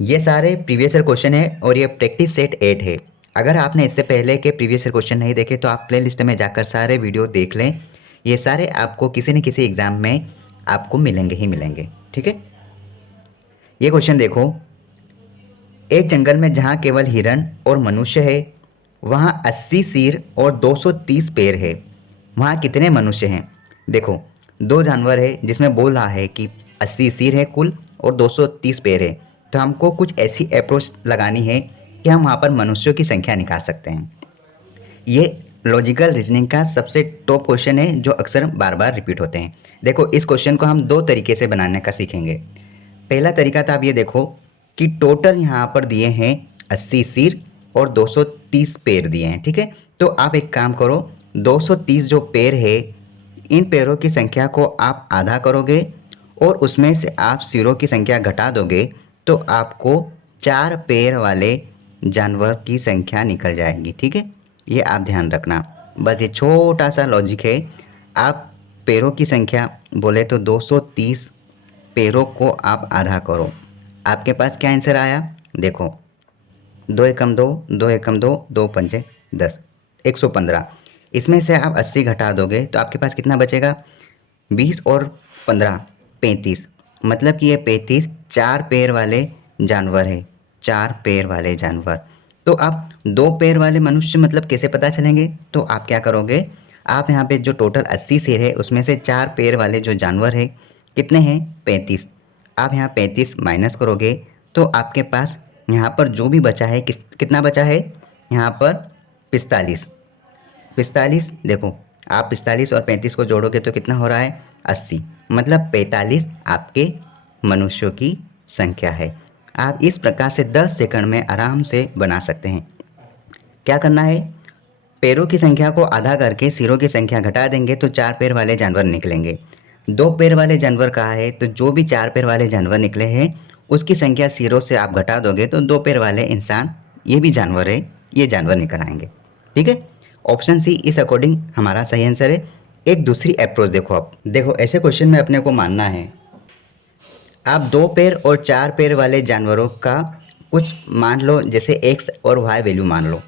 ये सारे previous year question है और ये प्रैक्टिस सेट 8 है। अगर आपने इससे पहले के प्रीवियस ईयर क्वेश्चन नहीं देखे तो आप प्लेलिस्ट में जाकर सारे वीडियो देख लें। ये सारे आपको किसी न किसी एग्ज़ाम में आपको मिलेंगे ही मिलेंगे। ठीक है, ये क्वेश्चन देखो। एक जंगल में जहाँ केवल हिरण और मनुष्य है, वहाँ 80 सिर और 230 पैर है, वहाँ कितने मनुष्य हैं? देखो, दो जानवर है जिसमें बोल रहा है कि 80 सिर है कुल और 230 पैर है। तो हमको कुछ ऐसी अप्रोच लगानी है कि हम वहाँ पर मनुष्यों की संख्या निकाल सकते हैं। ये लॉजिकल रीजनिंग का सबसे टॉप क्वेश्चन है जो अक्सर बार बार रिपीट होते हैं। देखो, इस क्वेश्चन को हम दो तरीके से बनाने का सीखेंगे। पहला तरीका तो आप ये देखो कि टोटल यहाँ पर दिए हैं 80 सिर और 230 पैर दिए हैं। ठीक है, तो आप एक काम करो, 230 जो पैर है, इन पैरों की संख्या को आप आधा करोगे और उसमें से आप सिरों की संख्या घटा दोगे तो आपको 4 पैर वाले जानवर की संख्या निकल जाएगी। ठीक है, ये आप ध्यान रखना। बस ये छोटा सा लॉजिक है। आप पैरों की संख्या बोले तो 230 पैरों को आप आधा करो। आपके पास क्या आंसर आया? देखो, 2 एकम 2, 2 एकम 2, 2 पंचे 10, 115। इसमें से आप 80 घटा दोगे तो आपके पास कितना बचेगा? 20 और 15 35। मतलब कि ये 35 4 पैर वाले जानवर है, 4 पैर वाले जानवर। तो आप 2 पैर वाले मनुष्य मतलब कैसे पता चलेंगे? तो आप क्या करोगे, आप यहाँ पे जो टोटल 80 सिर है उसमें से 4 पैर वाले जो जानवर है कितने हैं? 35। आप यहाँ 35 माइनस करोगे तो आपके पास यहाँ पर जो भी बचा है कितना बचा है? यहाँ पर 45। 45, देखो, आप 45 और 35 को जोड़ोगे तो कितना हो रहा है? 80। मतलब 45 आपके मनुष्यों की संख्या है। आप इस प्रकार से 10 सेकंड में आराम से बना सकते हैं। क्या करना है? पैरों की संख्या को आधा करके सिरों की संख्या घटा देंगे तो 4 पैर वाले जानवर निकलेंगे। 2 पैर वाले जानवर कहा है तो जो भी 4 पैर वाले जानवर निकले हैं उसकी संख्या सिरों से आप घटा दोगे तो 2 पैर वाले इंसान, ये भी जानवर है, ये जानवर निकल आएंगे। ठीक है, ऑप्शन सी इस अकॉर्डिंग हमारा सही आंसर है। एक दूसरी अप्रोच देखो। आप देखो, ऐसे क्वेश्चन में अपने को मानना है, आप 2 पैर और 4 पैर वाले जानवरों का कुछ मान लो, जैसे एक्स और वाई वैल्यू मान लो।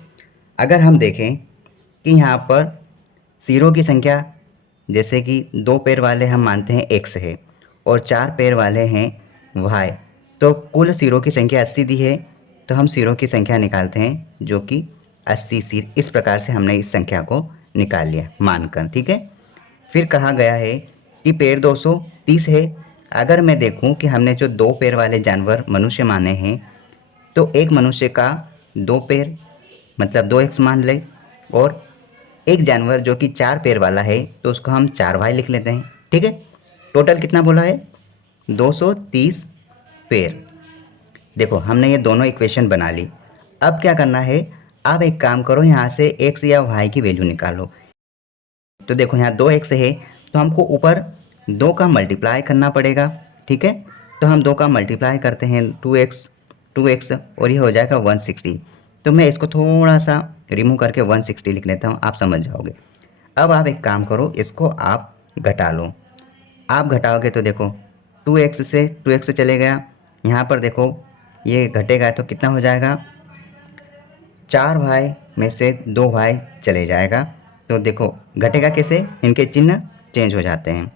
अगर हम देखें कि यहाँ पर सिरों की संख्या, जैसे कि 2 पैर वाले हम मानते हैं एक्स है और 4 पैर वाले हैं वाई, तो कुल सिरों की संख्या 80 दी है। तो हम सिरों की संख्या निकालते हैं जो कि 80 सिर। इस प्रकार से हमने इस संख्या को निकाल लिया मानकर। ठीक है, फिर कहा गया है कि पैर 230 है। अगर मैं देखूं कि हमने जो 2 पैर वाले जानवर मनुष्य माने हैं तो एक मनुष्य का 2 पैर मतलब 2x मान ले, और एक जानवर जो कि 4 पैर वाला है तो उसको हम 4y लिख लेते हैं। ठीक है, टोटल कितना बोला है? 230 पैर। देखो, हमने ये दोनों इक्वेशन बना ली। अब क्या करना है, आप एक काम करो, यहाँ से x या y की वैल्यू निकालो। तो देखो, यहाँ 2x है तो हमको ऊपर 2 का मल्टीप्लाई करना पड़ेगा। ठीक है, तो हम 2 का मल्टीप्लाई करते हैं, 2x और ये हो जाएगा 160। तो मैं इसको थोड़ा सा रिमूव करके 160 लिख लेता हूँ, आप समझ जाओगे। अब आप एक काम करो, इसको आप घटा लो। आप घटाओगे तो देखो 2x से 2x चले गया, यहाँ पर देखो ये घटेगा तो कितना हो जाएगा? 4y में से 2y चले जाएगा। तो देखो घटेगा कैसे, इनके चिन्ह चेंज हो जाते हैं।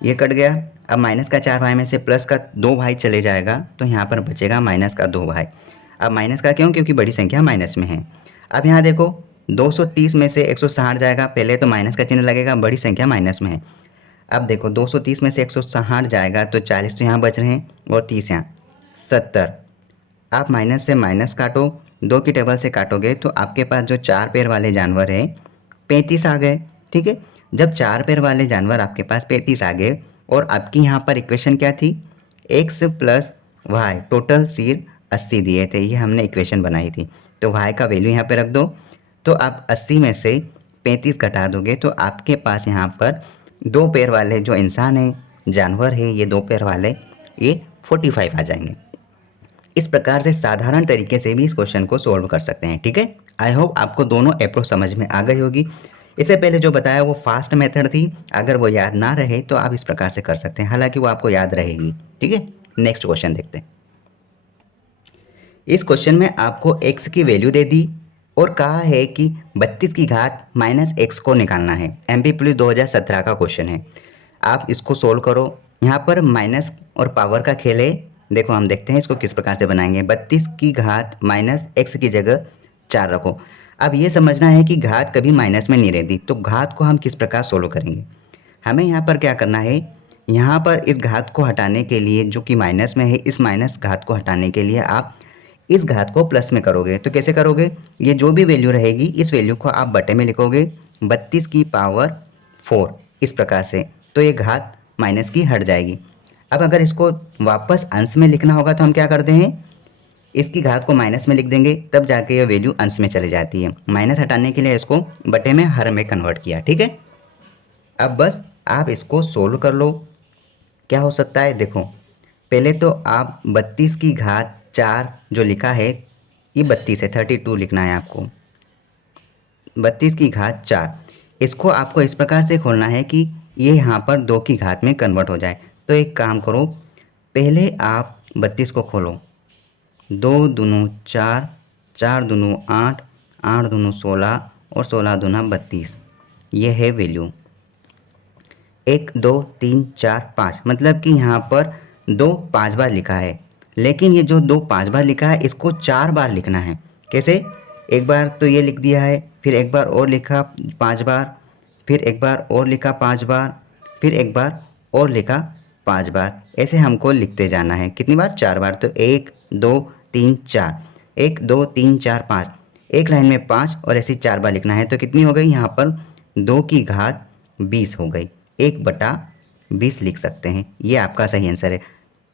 ये कट गया। अब माइनस का 4y में से प्लस का 2y चले जाएगा तो यहाँ पर बचेगा माइनस का 2y। अब माइनस का क्यों? क्योंकि बड़ी संख्या माइनस में है। अब यहाँ देखो 230 में से 160 जाएगा, पहले तो माइनस का चिन्ह लगेगा, बड़ी संख्या माइनस में है। अब देखो 230 में से 160 जाएगा तो 40 तो यहाँ बच रहे हैं और 30 यहाँ, 70। आप माइनस से माइनस काटो, 2 की टेबल से काटोगे तो आपके पास जो 4 पैर वाले जानवर है 35 आ गए। ठीक है, जब 4 पैर वाले जानवर आपके पास 35 आ गए और आपकी यहाँ पर इक्वेशन क्या थी? x प्लस वाई, टोटल सिर 80 दिए थे, ये हमने इक्वेशन बनाई थी। तो y का वैल्यू यहाँ पे रख दो। तो आप 80 में से 35 घटा दोगे तो आपके पास यहाँ पर 2 पैर वाले जो इंसान है, जानवर है, ये 2 पैर वाले, ये 45 आ जाएंगे। इस प्रकार से साधारण तरीके से भी इस क्वेश्चन को सोल्व कर सकते हैं। ठीक है, आई होप आपको दोनों अप्रोच समझ में आ गई होगी। इससे पहले जो बताया वो फास्ट मेथड थी, अगर वो याद ना रहे तो आप इस प्रकार से कर सकते हैं, हालांकि वो आपको याद रहेगी। ठीक है, नेक्स्ट क्वेश्चन देखते हैं। इस क्वेश्चन में आपको x की वैल्यू दे दी और कहा है कि 32 की घात माइनस x को निकालना है। MPPUलिस 2017 का क्वेश्चन है। आप इसको सोल्व करो। यहाँ पर माइनस और पावर का खेल है। देखो हम देखते हैं इसको किस प्रकार से बनाएंगे। 32 की घात माइनस x की जगह 4 रखो। अब ये समझना है कि घात कभी माइनस में नहीं रहती, तो घात को हम किस प्रकार सोल्व करेंगे। हमें यहाँ पर क्या करना है, यहाँ पर इस घात को हटाने के लिए जो कि माइनस में है, इस माइनस घात को हटाने के लिए आप इस घात को प्लस में करोगे। तो कैसे करोगे, ये जो भी वैल्यू रहेगी इस वैल्यू को आप बटे में लिखोगे 32 की पावर 4 इस प्रकार से, तो ये घात माइनस की हट जाएगी। अब अगर इसको वापस अंश में लिखना होगा तो हम क्या करते हैं, इसकी घात को माइनस में लिख देंगे, तब जाके ये वैल्यू अंश में चली जाती है। माइनस हटाने के लिए इसको बटे में हर में कन्वर्ट किया, ठीक है। अब बस आप इसको सोल्व कर लो। क्या हो सकता है, देखो पहले तो आप 32 की घात 4 जो लिखा है, ये 32 है, 32 लिखना है आपको। 32 की घात 4, इसको आपको इस प्रकार से खोलना है कि ये यहाँ पर 2 की घात में कन्वर्ट हो जाए। तो एक काम करो, पहले आप 32 को खोलो, 2 दूनी 4, 4 दूनी 8, 8 दूनी 16 और 16 दूना 32, ये है वैल्यू। 1 2 3 4 5, मतलब कि यहाँ पर 2 5 बार लिखा है, लेकिन ये जो 2 5 बार लिखा है इसको 4 बार लिखना है। कैसे, एक बार तो ये लिख दिया है, फिर एक बार और लिखा 5 बार, फिर एक बार और लिखा 5 बार, फिर एक बार और लिखा 5 बार, ऐसे हमको लिखते जाना है। कितनी बार, 4 बार। तो 1 2 3 4, 1 2 3 4 5, एक लाइन में 5 और ऐसे 4 बार लिखना है। तो कितनी हो गई, यहाँ पर 2 की घात 20 हो गई, 1/20 लिख सकते हैं। ये आपका सही आंसर है,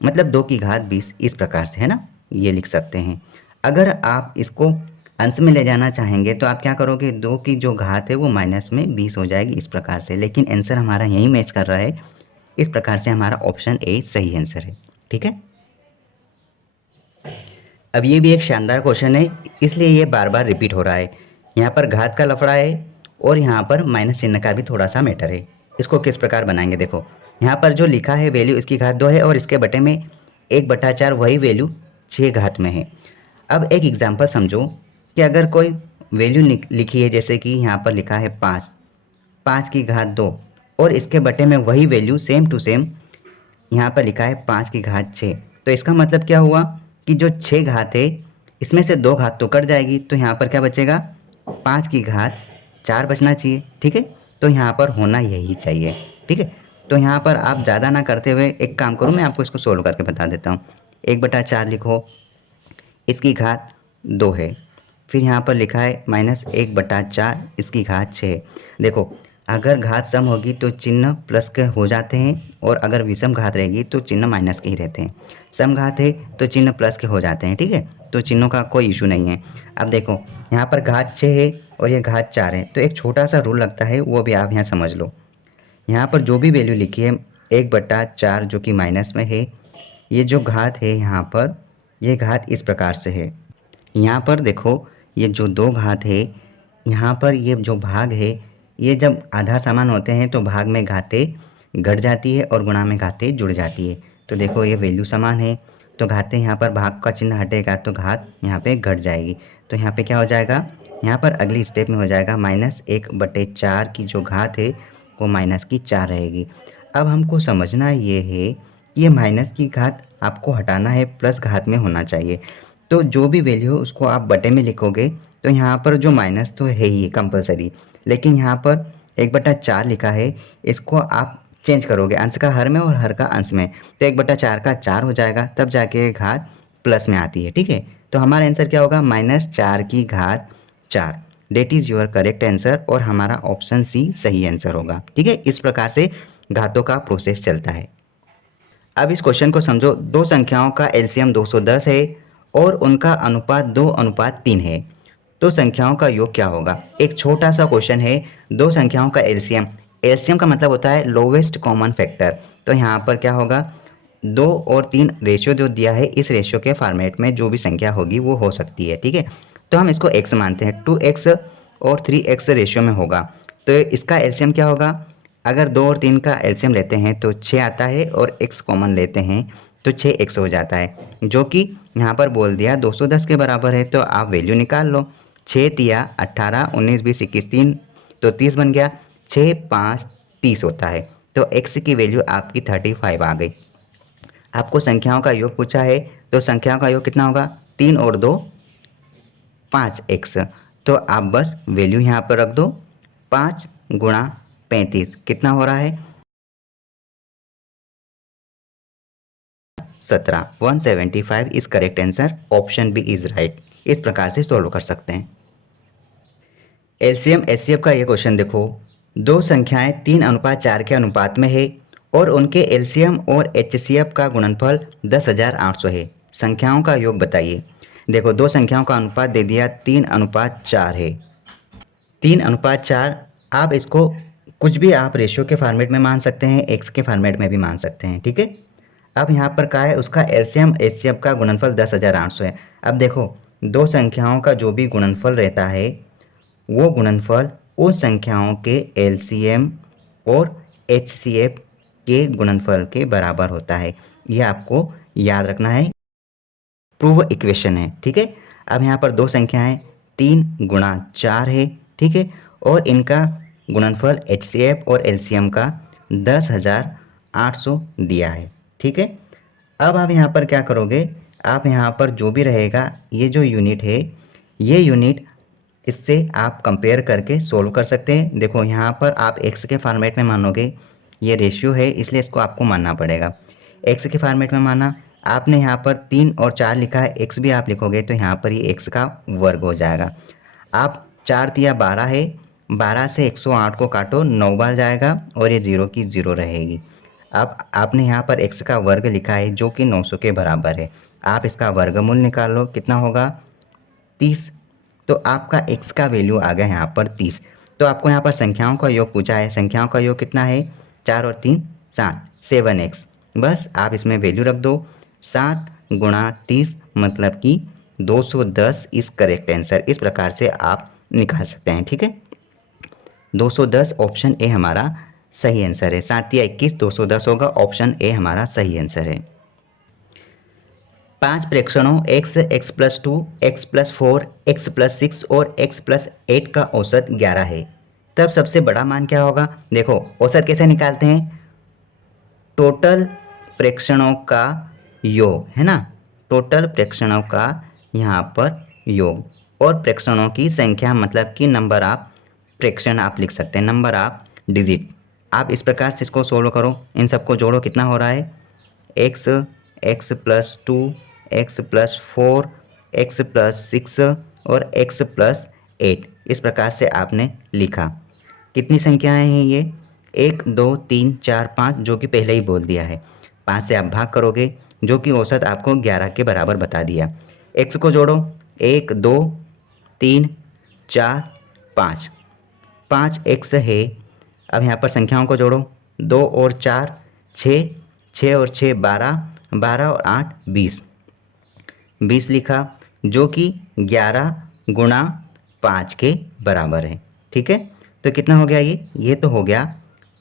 मतलब 2 की घात 20 इस प्रकार से, है ना, ये लिख सकते हैं। अगर आप इसको अंश में ले जाना चाहेंगे तो आप क्या करोगे, 2 की जो घात है वो माइनस में 20 हो जाएगी इस प्रकार से, लेकिन आंसर हमारा यही मैच कर रहा है। इस प्रकार से हमारा ऑप्शन ए सही आंसर है, ठीक है। अब ये भी एक शानदार क्वेश्चन है, इसलिए ये बार बार रिपीट हो रहा है। यहाँ पर घात का लफड़ा है और यहाँ पर माइनस चिन्ह का भी थोड़ा सा मैटर है। इसको किस प्रकार बनाएंगे, देखो यहाँ पर जो लिखा है वैल्यू इसकी घात 2 है और इसके बटे में 1/4 वही वैल्यू 6 घात में है। अब एक एग्जांपल समझो कि अगर कोई वैल्यू लिखी है, जैसे कि यहाँ पर लिखा है 5, 5 की घात 2 और इसके बटे में वही वैल्यू सेम टू सेम यहाँ पर लिखा है 5 की घात 6। तो इसका मतलब क्या हुआ कि जो 6 घात है इसमें से 2 घात तो कट जाएगी, तो यहाँ पर क्या बचेगा, 5 की घात 4 बचना चाहिए, ठीक है। तो यहाँ पर होना यही चाहिए, ठीक है। तो यहाँ पर आप ज़्यादा ना करते हुए एक काम करो, मैं आपको इसको सोल्व करके बता देता हूँ। 1/4 लिखो, इसकी घात 2 है, फिर यहाँ पर लिखा है -1/4 इसकी घात 6 है। देखो अगर घात सम होगी तो चिन्ह प्लस के हो जाते हैं, और अगर विषम घात रहेगी तो चिन्ह माइनस के ही रहते हैं। सम घात है तो चिन्ह प्लस के हो जाते हैं, ठीक है। तो चिन्हों का कोई इशू नहीं है। अब देखो यहाँ पर घात 6 है और ये घात 4 है, तो एक छोटा सा रूल लगता है, वो भी आप यहाँ समझ लो। यहाँ पर जो भी वैल्यू लिखी है 1/4 जो कि माइनस में है, ये जो घात है यहाँ पर, ये घात इस प्रकार से है। यहाँ पर देखो ये जो 2 घात है, यहाँ पर ये जो भाग है, ये जब आधार समान होते हैं तो भाग में घातें घट जाती है और गुणा में घातें जुड़ जाती है। तो देखो ये वैल्यू समान है, तो घातें यहाँ पर भाग का चिन्ह हटेगा तो घात यहाँ पे घट जाएगी। तो यहाँ पे क्या हो जाएगा, यहाँ पर अगली स्टेप में हो जाएगा -1/4 की जो घात है वो माइनस की 4 रहेगी। अब हमको समझना ये है कि ये माइनस की घात आपको हटाना है, प्लस घात में होना चाहिए। तो जो भी वैल्यू है उसको आप बटे में लिखोगे, तो यहाँ पर जो माइनस तो है ही कंपलसरी, लेकिन यहाँ पर 1/4 लिखा है, इसको आप चेंज करोगे अंश का हर में और हर का अंश में, तो 1/4 का 4 हो जाएगा, तब जाके घात प्लस में आती है, ठीक है। तो हमारा आंसर क्या होगा, -4 की घात 4, that is your correct answer, और हमारा ऑप्शन सी सही आंसर होगा, ठीक है। इस प्रकार से घातों का प्रोसेस चलता है। अब इस क्वेश्चन को समझो, दो संख्याओं का एलसीएम 210 है और उनका अनुपात 2:3 है, तो संख्याओं का योग क्या होगा। एक छोटा सा क्वेश्चन है, दो संख्याओं का एलसीएम, एलसीएम का मतलब होता है लोवेस्ट कॉमन फैक्टर। तो यहाँ पर क्या होगा, 2 और 3 रेशियो जो दिया है, इस रेशियो के फॉर्मेट में जो भी संख्या होगी वो हो सकती है, ठीक है। तो हम इसको x मानते हैं, 2x और 3x रेशियो में होगा, तो इसका एलसीएम क्या होगा। अगर 2 और 3 का एलसीएम लेते हैं तो 6 आता है, और x कॉमन लेते हैं तो 6x हो जाता है, जो कि यहाँ पर बोल दिया 210 के बराबर है। तो आप वैल्यू निकाल लो। 6 तिया 18, 19, 20, 21, 3 तो 30 बन गया। 6 5 30 होता है। तो x की वैल्यू आपकी 35 आ गई। आपको संख्याओं का योग पूछा है, तो संख्याओं का योग कितना होगा? 3 और 2 5x। तो आप बस वैल्यू यहाँ पर रख दो। 5 गुणा 35 कितना हो रहा है? 17। 175 is correct answer. Option B is right. इस प्रकार से सोल्व कर सकते हैं। एलसीएम एचसीएफ का ये क्वेश्चन देखो। दो संख्याएं 3:4 के अनुपात में है और उनके एलसीएम और एचसीएफ का गुणनफल 10,800 है। संख्याओं का योग बताइए। देखो, दो संख्याओं का अनुपात दे दिया 3:4 है। 3:4 आप इसको कुछ भी आप रेशियो के फॉर्मेट में मान सकते हैं, एक्स के फॉर्मेट में भी मान सकते हैं, ठीक है। अब यहाँ पर क्या है, उसका एलसीएम एचसीएफ का गुणनफल 10,800 है। अब देखो, दो संख्याओं का जो भी गुणनफल रहता है वो गुणनफल उस संख्याओं के एलसीएम और एचसीएफ के गुणनफल के बराबर होता है। यह आपको याद रखना है, प्रूव इक्वेशन है, ठीक है। अब यहाँ पर दो संख्याएं 3 × 4 है, ठीक है, और इनका गुणनफल एचसीएफ और एलसीएम का 10,800 दिया है, ठीक है। अब आप यहाँ पर क्या करोगे, आप यहाँ पर जो भी रहेगा ये जो यूनिट है, ये यूनिट इससे आप कंपेयर करके सोल्व कर सकते हैं। देखो, यहाँ पर आप एक्स के फॉर्मेट में मानोगे, ये रेशियो है इसलिए इसको आपको मानना पड़ेगा। एक्स के फॉर्मेट में माना, आपने यहाँ पर 3 और 4 लिखा है, एक्स भी आप लिखोगे तो यहाँ पर ये एक्स का वर्ग हो जाएगा। आप 4 तिया 12 है, 12 से 108 को काटो, 9 बार जाएगा और ये 0 की 0 रहेगी। अब आपने यहाँ पर एक्स का वर्ग लिखा है जो कि 900 के बराबर है। आप इसका वर्गमूल निकाल लो, कितना होगा? 30। तो आपका x का वैल्यू आ गया यहाँ पर 30। तो आपको यहाँ पर संख्याओं का योग पूछा है। संख्याओं का योग कितना है? 4 और 3 7, 7x। बस आप इसमें वैल्यू रख दो। 7 × 30 मतलब कि 210 इस करेक्ट आंसर। इस प्रकार से आप निकाल सकते हैं, ठीक है। 210 ऑप्शन ए हमारा सही आंसर है। 7 या 21 210 होगा। ऑप्शन ए हमारा सही आंसर है। 5 प्रेक्षणों x, x+2, x+4, x+6 और x+8 का औसत 11 है। तब सबसे बड़ा मान क्या होगा? देखो, औसत कैसे निकालते हैं? टोटल प्रेक्षणों का योग, है ना। टोटल प्रेक्षणों का यहाँ पर योग और प्रेक्षणों की संख्या मतलब कि नंबर ऑफ प्रेक्षण आप लिख सकते हैं, नंबर ऑफ डिजिट। आप इस प्रकार से इसको सोल्व करो, इन सबको जोड़ो, कितना हो रहा है? x, x+2, x+4, x+6 और x+8। इस प्रकार से आपने लिखा। कितनी संख्याएं हैं ये? 1 2 3 4 5, जो कि पहले ही बोल दिया है। 5 से आप भाग करोगे, जो कि औसत आपको 11 के बराबर बता दिया। x को जोड़ो, 1 2 3 4 5, 5x है। अब यहाँ पर संख्याओं को जोड़ो, 2 और 4 6, 6 और 6 12, 12 और 8 20, 20 लिखा, जो कि 11 × 5 के बराबर है, ठीक है। तो कितना हो गया ये तो हो गया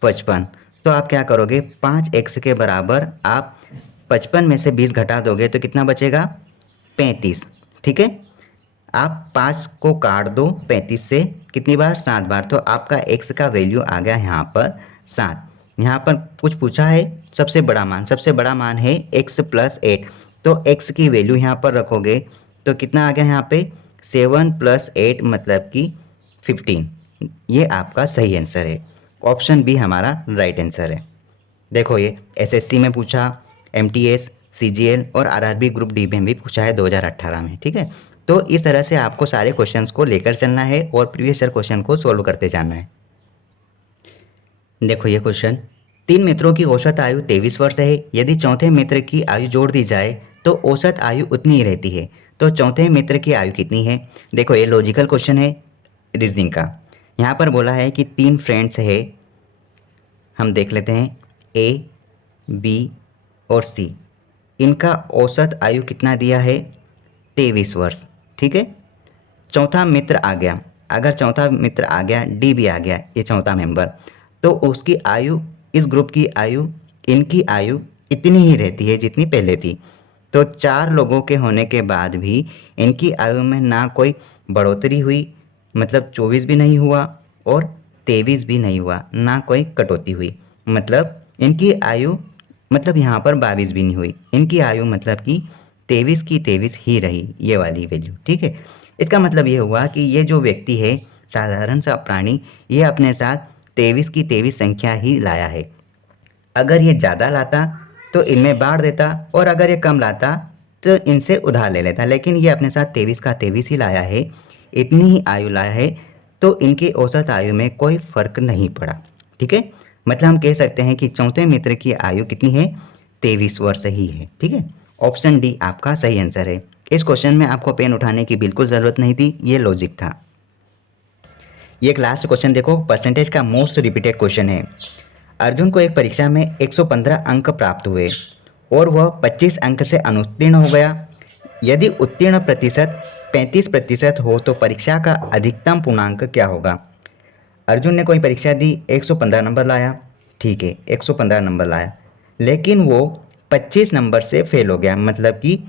55। तो आप क्या करोगे, 5x के बराबर आप 55 में से 20 घटा दोगे तो कितना बचेगा? 35, ठीक है। आप 5 को काट दो 35 से, कितनी बार? 7 बार। तो आपका x का वैल्यू आ गया यहाँ पर 7। यहाँ पर कुछ पूछा है सबसे बड़ा मान, सबसे बड़ा मान है x+8। तो x की वैल्यू यहाँ पर रखोगे तो कितना आ गया यहाँ पे? 7+8 मतलब कि 15। ये आपका सही आंसर है। ऑप्शन बी हमारा राइट आंसर है। देखो, ये एसएससी में पूछा, एमटीएस, सीजीएल और आरआरबी ग्रुप डी में भी पूछा है 2018 में, ठीक है। तो इस तरह से आपको सारे क्वेश्चंस को लेकर चलना है और प्रीवियस ईयर क्वेश्चन को सोल्व करते जाना है। देखो ये क्वेश्चन, 3 मित्रों की औसत आयु 23 वर्ष है। यदि चौथे मित्र की आयु जोड़ दी जाए तो औसत आयु उतनी ही रहती है। तो चौथे मित्र की आयु कितनी है? देखो, ये लॉजिकल क्वेश्चन है रीजनिंग का। यहाँ पर बोला है कि 3 फ्रेंड्स है, हम देख लेते हैं ए, बी और सी। इनका औसत आयु कितना दिया है? 23 वर्ष, ठीक है। चौथा मित्र आ गया, अगर चौथा मित्र आ गया, डी भी आ गया, ये चौथा मेंबर, तो उसकी आयु, इस ग्रुप की आयु, इनकी आयु इतनी ही रहती है जितनी पहले थी। तो 4 लोगों के होने के बाद भी इनकी आयु में ना कोई बढ़ोतरी हुई, मतलब 24 भी नहीं हुआ और 23 भी नहीं हुआ, ना कोई कटौती हुई। मतलब इनकी आयु, मतलब यहाँ पर 22 भी नहीं हुई, इनकी आयु मतलब कि 23 की 23 ही रही, ये वाली वैल्यू। ठीक है, इसका मतलब ये हुआ कि ये जो व्यक्ति है, साधारण सा प्राणी, ये अपने साथ 23 की 23 संख्या ही लाया है। अगर ये ज़्यादा लाता तो इनमें बाँट देता, और अगर ये कम लाता तो इनसे उधार ले लेता, लेकिन ये अपने साथ 23 का 23 ही लाया है, इतनी ही आयु लाया है, तो इनकी औसत आयु में कोई फर्क नहीं पड़ा। ठीक है, मतलब हम कह सकते हैं कि चौथे मित्र की आयु कितनी है, 23 वर्ष ही है। ठीक है, ऑप्शन डी आपका सही आंसर है। इस क्वेश्चन में आपको पेन उठाने की बिल्कुल ज़रूरत नहीं थी, ये लॉजिक था। ये एक लास्ट क्वेश्चन देखो, परसेंटेज का मोस्ट रिपीटेड क्वेश्चन है। अर्जुन को एक परीक्षा में 115 अंक प्राप्त हुए और वह 25 अंक से अनुत्तीर्ण हो गया। यदि उत्तीर्ण प्रतिशत 35% हो तो परीक्षा का अधिकतम पूर्णांक क्या होगा? अर्जुन ने कोई परीक्षा दी, 115 नंबर लाया, ठीक है 115 नंबर लाया, लेकिन वो 25 नंबर से फेल हो गया, मतलब कि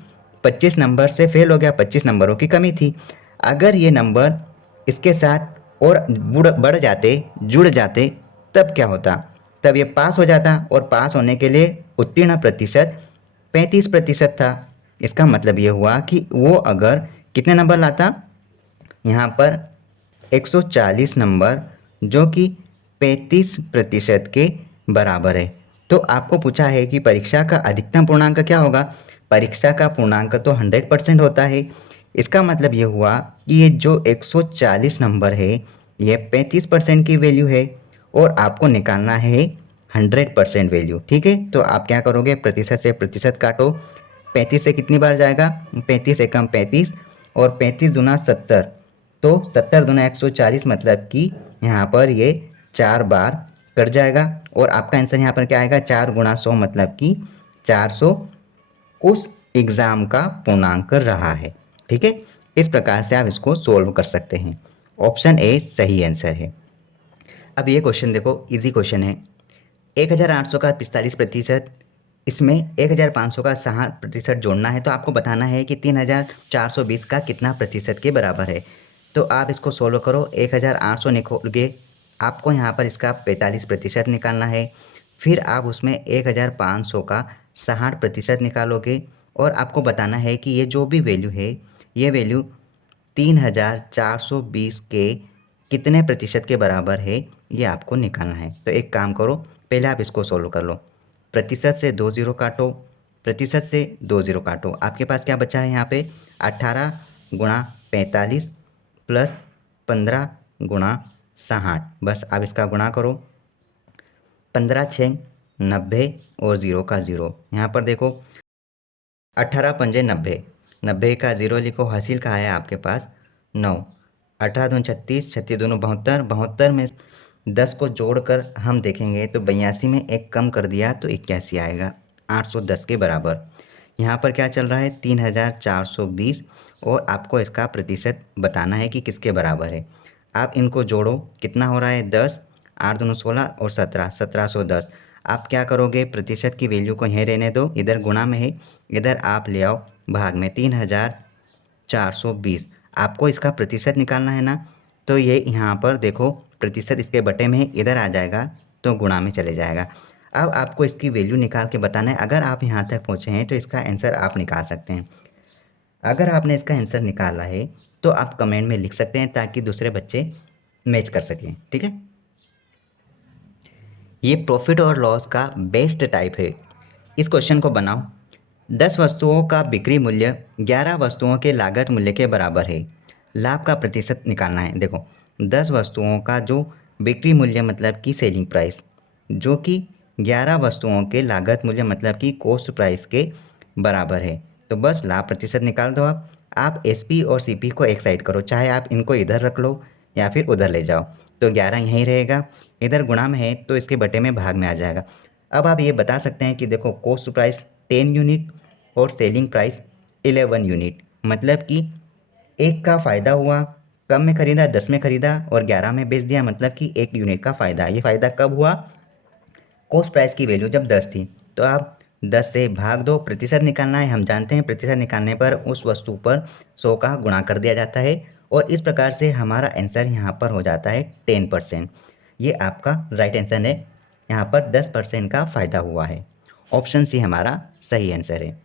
25 नंबर से फेल हो गया, 25 नंबरों की कमी थी। अगर ये नंबर इसके साथ और बढ़ जाते, जुड़ जाते, तब क्या होता? तब ये पास हो जाता, और पास होने के लिए उत्तीर्ण प्रतिशत 35% था। इसका मतलब ये हुआ कि वो अगर कितने नंबर लाता, यहाँ पर 140 नंबर, जो कि 35% के बराबर है। तो आपको पूछा है कि परीक्षा का अधिकतम पूर्णांक क्या होगा? परीक्षा का पूर्णांक तो 100% होता है। इसका मतलब ये हुआ कि ये जो 140 नंबर है, ये 35% की वैल्यू है, और आपको निकालना है 100% वैल्यू। ठीक है, तो आप क्या करोगे, प्रतिशत से प्रतिशत काटो, 35 से कितनी बार जाएगा, 35 एकम 35, और 35 दूना 70, तो 70 दूना 140, मतलब कि यहाँ पर ये 4 बार कट जाएगा, और आपका आंसर यहाँ पर क्या आएगा, 4 गुणा 100, मतलब कि 400 उस एग्ज़ाम का पूर्णांक रहा है। ठीक है, इस प्रकार से आप इसको सोल्व कर सकते हैं। ऑप्शन ए सही आंसर है। अब ये क्वेश्चन देखो, इजी क्वेश्चन है। 1800 का 45%, इसमें 1500 का 60% जोड़ना है, तो आपको बताना है कि 3420 का कितना प्रतिशत के बराबर है। तो आप इसको सोल्व करो, 1800 निकालोगे, आपको यहाँ पर इसका 45% निकालना है, फिर आप उसमें 1500 का 60% निकालोगे, और आपको बताना है कि ये जो भी वैल्यू है, ये वैल्यू 3420 के कितने प्रतिशत के बराबर है, ये आपको निकालना है। तो एक काम करो, पहले आप इसको सोल्व कर लो। प्रतिशत से 2 ज़ीरो काटो, प्रतिशत से 2 ज़ीरो काटो, आपके पास क्या बचा है यहाँ पे, 18 गुणा 45 प्लस 15 गुणा 60, बस आप इसका गुणा करो, 15 6 90, और ज़ीरो का ज़ीरो, यहाँ पर देखो 18 पंजे 90, 90 का ज़ीरो लिखो, हासिल का है आपके पास 9, 18 दूनी 36, 36 दूनी 72, 72 में 10 को जोड़कर हम देखेंगे तो 82 में एक कम कर दिया तो 81 आएगा, 810 के बराबर। यहाँ पर क्या चल रहा है, 3420, और आपको इसका प्रतिशत बताना है कि किसके बराबर है। आप इनको जोड़ो, कितना हो रहा है, 10, 8 दूनी 16 और 17, 1710। आप क्या करोगे, प्रतिशत की वैल्यू को यहीं रहने दो, इधर गुणा में है, इधर आप ले आओ भाग में, 3420। आपको इसका प्रतिशत निकालना है ना, तो ये यहाँ पर देखो प्रतिशत इसके बटे में है, इधर आ जाएगा तो गुणा में चले जाएगा। अब आपको इसकी वैल्यू निकाल के बताना है। अगर आप यहाँ तक पहुँचे हैं तो इसका आंसर आप निकाल सकते हैं। अगर आपने इसका आंसर निकाला है तो आप कमेंट में लिख सकते हैं, ताकि दूसरे बच्चे मैच कर सकें। ठीक है, ये प्रॉफिट और लॉस का बेस्ट टाइप है। इस क्वेश्चन को बनाओ, 10 वस्तुओं का बिक्री मूल्य 11 वस्तुओं के लागत मूल्य के बराबर है, लाभ का प्रतिशत निकालना है। देखो 10 वस्तुओं का जो बिक्री मूल्य मतलब कि सेलिंग प्राइस, जो कि 11 वस्तुओं के लागत मूल्य मतलब कि कॉस्ट प्राइस के बराबर है, तो बस लाभ प्रतिशत निकाल दो। आप एसपी और सीपी को एक साइड करो, चाहे आप इनको इधर रख लो या फिर उधर ले जाओ, तो 11 यहीं रहेगा, इधर गुणा में है तो इसके बटे में भाग में आ जाएगा। अब आप ये बता सकते हैं कि देखो कॉस्ट प्राइस 10 यूनिट और सेलिंग प्राइस 11 यूनिट, मतलब कि एक का फ़ायदा हुआ, कम में ख़रीदा, 10 में ख़रीदा और 11 में बेच दिया, मतलब कि 1 यूनिट का फ़ायदा। ये फ़ायदा कब हुआ, कॉस्ट प्राइस की वैल्यू जब 10 थी, तो आप 10 से भाग दो, प्रतिशत निकालना है। हम जानते हैं प्रतिशत निकालने पर उस वस्तु पर 100 का गुणा कर दिया जाता है और इस प्रकार से हमारा आंसर यहाँ पर हो जाता है 10%। ये आपका राइट आंसर है। यहाँ पर 10% का फ़ायदा हुआ है। ऑप्शन सी हमारा सही आंसर है।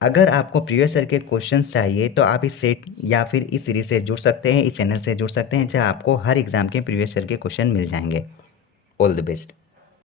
अगर आपको प्रीवियस ईयर के क्वेश्चंस चाहिए तो आप इस सेट या फिर इस सीरीज से जुड़ सकते हैं, इस चैनल से जुड़ सकते हैं, जहाँ आपको हर एग्ज़ाम के प्रीवियस ईयर के क्वेश्चन मिल जाएंगे। All the best.